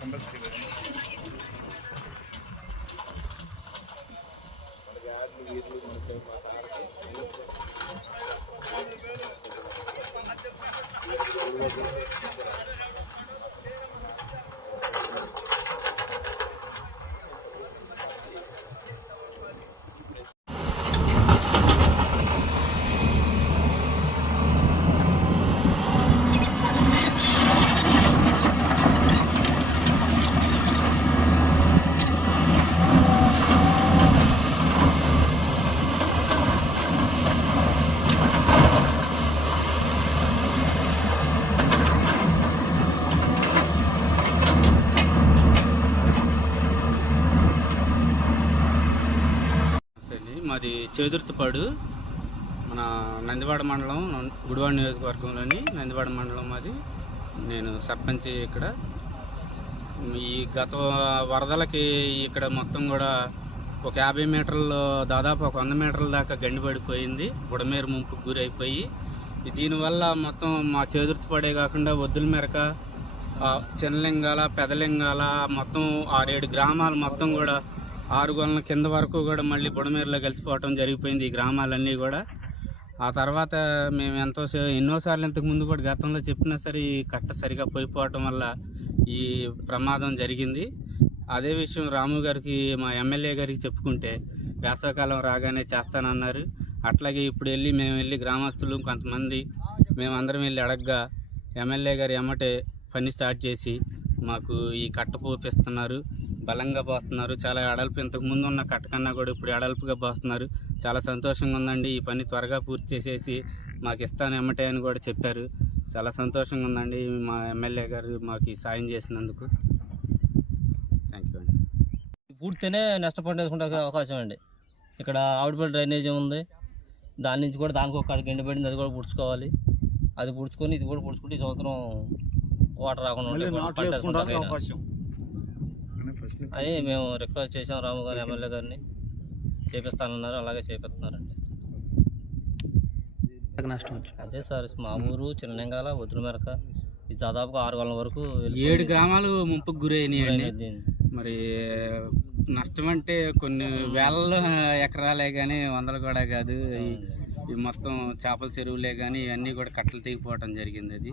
Compulsory మాది చేదుర్తిపాడు, మన నందివాడ మండలం, గుడివాడ నియోజకవర్గంలోని నందివాడ మండలం మాది. నేను సర్పంచ్ ఇక్కడ. ఈ గత వరదలకి ఇక్కడ మొత్తం కూడా ఒక 50 మీటర్లు, దాదాపు ఒక 100 మీటర్ల దాకా గండి పడిపోయింది, బుడమేరు ముంపుకు గురైపోయి. దీనివల్ల మొత్తం మా చేదుర్తిపాడే కాకుండా వద్దుల మెరక, చిన్నలింగాల, పెదలింగాల మొత్తం 6-7 గ్రామాలు మొత్తం కూడా 6 గొల్లల కింద వరకు కూడా మళ్ళీ బుడమేరులో కలిసిపోవటం జరిగిపోయింది ఈ గ్రామాలన్నీ కూడా. ఆ తర్వాత మేము ఎన్నోసార్లు ఇంతకుముందు కూడా గతంలో చెప్పినా సరే ఈ కట్ట సరిగా పోయిపోవటం వల్ల ఈ ప్రమాదం జరిగింది. అదే విషయం రాము గారికి, మా ఎమ్మెల్యే గారికి చెప్పుకుంటే వేసవకాలం రాగానే చేస్తానన్నారు. అట్లాగే ఇప్పుడు మేము వెళ్ళి గ్రామస్తులు కొంతమంది మేమందరం వెళ్ళి అడగ్గా ఎమ్మెల్యే గారు ఎమ్మటే పని స్టార్ట్ చేసి మాకు ఈ కట్ట పోపిస్తున్నారు, బలంగా పోస్తున్నారు. చాలా ఎడల్పు, ఇంతకుముందు ఉన్న కట్ట కన్నా కూడా ఇప్పుడు ఎడల్పుగా పోస్తున్నారు. చాలా సంతోషంగా ఉందండి. ఈ పని త్వరగా పూర్తి చేసేసి మాకు ఇస్తాను ఎమ్మటే అని కూడా చెప్పారు. చాలా సంతోషంగా ఉందండి మా ఎమ్మెల్యే గారు మాకు ఈ సాయం చేసినందుకు. థ్యాంక్ యూ అండి. పూర్తినే నష్టపడేసుకుంటే అవకాశం అండి. ఇక్కడ ఆవిడపల్లి డ్రైనేజీ ఉంది, దాని నుంచి కూడా దానికి ఒక గండి పడింది, అది కూడా పుడుచుకోవాలి. అది పుడుచుకొని ఇది కూడా పుడుచుకుంటే ఈ సంవత్సరం వాటర్ రాకుండా అని మేము రిక్వెస్ట్ చేసాం రాము గారు, ఎమ్మెల్యే గారిని. చేపిస్తానన్నారు, అలాగే చేపిస్తున్నారండి. అదే సార్, మా ఊరు చిన్నలింగాల, వద్దుల మెరక, ఇది దాదాపుగా 6 గొల్లల వరకు 7 గ్రామాలు ముంపుకు గురైనాయండి. మరి నష్టం అంటే కొన్ని వేల ఎకరాలే కానీ వందలు కూడా కాదు. ఈ మొత్తం చేపల చెరువులే కానీ ఇవన్నీ కూడా కట్టలు తెగిపోవటం జరిగింది. అది